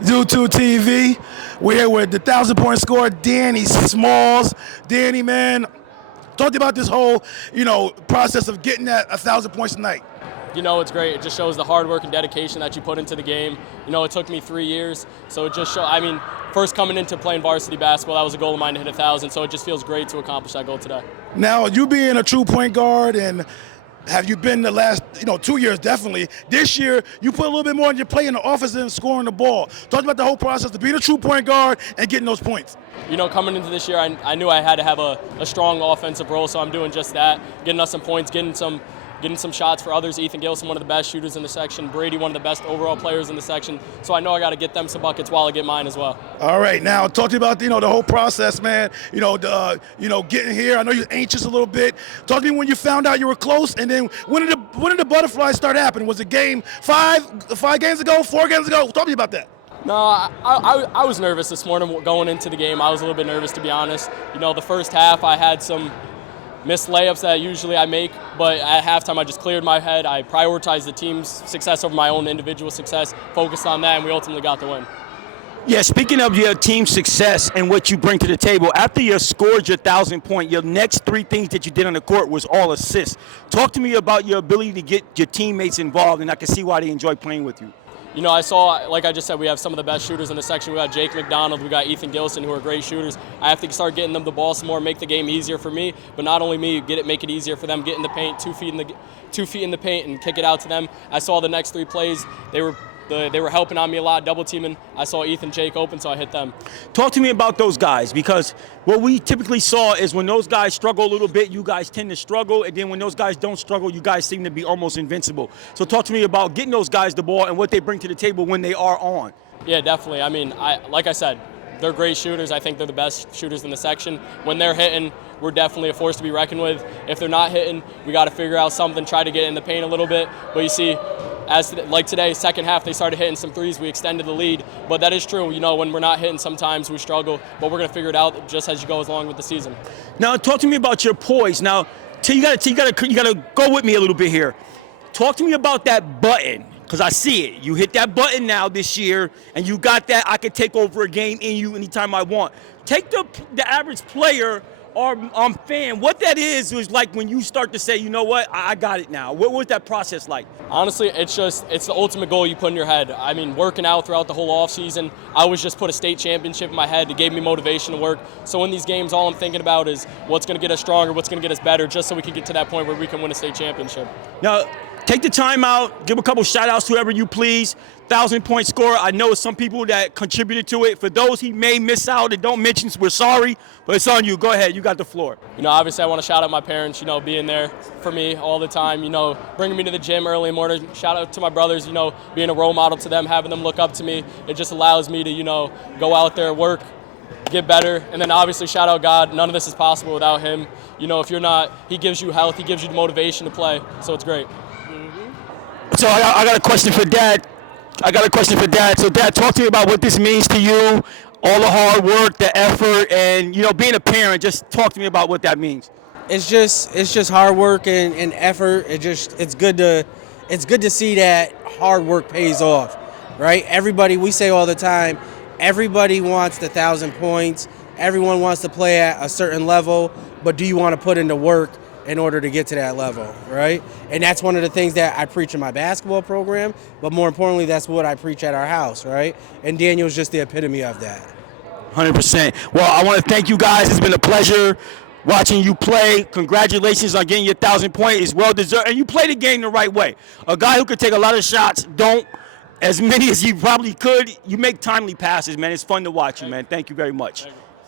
YouTube TV. We're here with the 1,000-point scorer, Danny Smalls. Danny, man, talk to you about this whole, process of getting that 1,000 points tonight. It's great. It just shows the hard work and dedication that you put into the game. It took me 3 years, so it just first coming into playing varsity basketball, that was a goal of mine to hit 1,000, so it just feels great to accomplish that goal today. Now, you being a true point guard, and have you been the last, 2 years definitely. This year, you put a little bit more in your play in the offense than scoring the ball. Talk about the whole process of being a true point guard and getting those points. Coming into this year, I knew I had to have a strong offensive role, so I'm doing just that, getting us some points, getting some shots for others. Ethan Gilson, one of the best shooters in the section. Brady, one of the best overall players in the section. So I know I got to get them some buckets while I get mine as well. All right, now talk to me about the whole process, man. Getting here. I know you're anxious a little bit. Talk to me when you found out you were close, and then when did the butterflies start happening? Was it game 5 games ago, 4 games ago? Talk to me about that. No, I was nervous this morning going into the game. I was a little bit nervous, to be honest. The first half I had some missed layups that usually I make, but at halftime I just cleared my head. I prioritized the team's success over my own individual success, focused on that, and we ultimately got the win. Yeah, speaking of your team success and what you bring to the table, after you scored your 1,000 point, your next 3 things that you did on the court was all assists. Talk to me about your ability to get your teammates involved, and I can see why they enjoy playing with you. I saw, like I just said, we have some of the best shooters in the section. We got Jake McDonald, we got Ethan Gilson, who are great shooters. I have to start getting them the ball some more, make the game easier for me, but not only me, make it easier for them, get in the paint, 2 feet in the paint, and kick it out to them. I saw the next 3 plays. They were helping on me a lot, double teaming. I saw Ethan, Jake open, so I hit them. Talk to me about those guys, because what we typically saw is when those guys struggle a little bit, you guys tend to struggle, and then when those guys don't struggle, you guys seem to be almost invincible. So talk to me about getting those guys the ball and what they bring to the table when they are on. Yeah, definitely. Like I said, they're great shooters. I think they're the best shooters in the section. When they're hitting, we're definitely a force to be reckoned with. If they're not hitting, we got to figure out something, try to get in the paint a little bit. But you see, like today, second half, they started hitting some threes. We extended the lead. But that is true. When we're not hitting, sometimes we struggle. But we're going to figure it out just as you go along with the season. Now, talk to me about your poise. Now, you got to go with me a little bit here. Talk to me about that button, because I see it. You hit that button now this year, and you got that I can take over a game in you anytime I want. Take the average player or fan, what that is like when you start to say, you know what, I got it now. What was that process like? Honestly, it's the ultimate goal you put in your head. Working out throughout the whole offseason, I always just put a state championship in my head. It gave me motivation to work. So in these games, all I'm thinking about is what's going to get us stronger, what's going to get us better, just so we can get to that point where we can win a state championship. Now, take the time out, give a couple shout-outs to whoever you please. 1,000-point scorer. I know some people that contributed to it. For those he may miss out and don't mention, we're sorry, but it's on you. Go ahead. You got the floor. Obviously I want to shout out my parents, being there for me all the time, bringing me to the gym early in the morning. Shout out to my brothers, being a role model to them, having them look up to me. It just allows me to, go out there, work, get better. And then obviously shout out God. None of this is possible without him. If you're not, he gives you health, he gives you the motivation to play. So it's great. So I got a question for Dad. So Dad, talk to me about what this means to you, all the hard work, the effort, and being a parent. Just talk to me about what that means. It's just hard work and effort. It's good to see that hard work pays off, right? We say all the time, everybody wants the 1,000 points. Everyone wants to play at a certain level, but do you want to put in the work in order to get to that level, right? And that's one of the things that I preach in my basketball program, but more importantly, that's what I preach at our house, right? And Daniel's just the epitome of that. 100%. Well, I want to thank you guys. It's been a pleasure watching you play. Congratulations on getting your 1,000 point. It's well deserved, and you play the game the right way. A guy who could take a lot of shots, don't as many as you probably could. You make timely passes, man. It's fun to watch you, man. Thank you very much.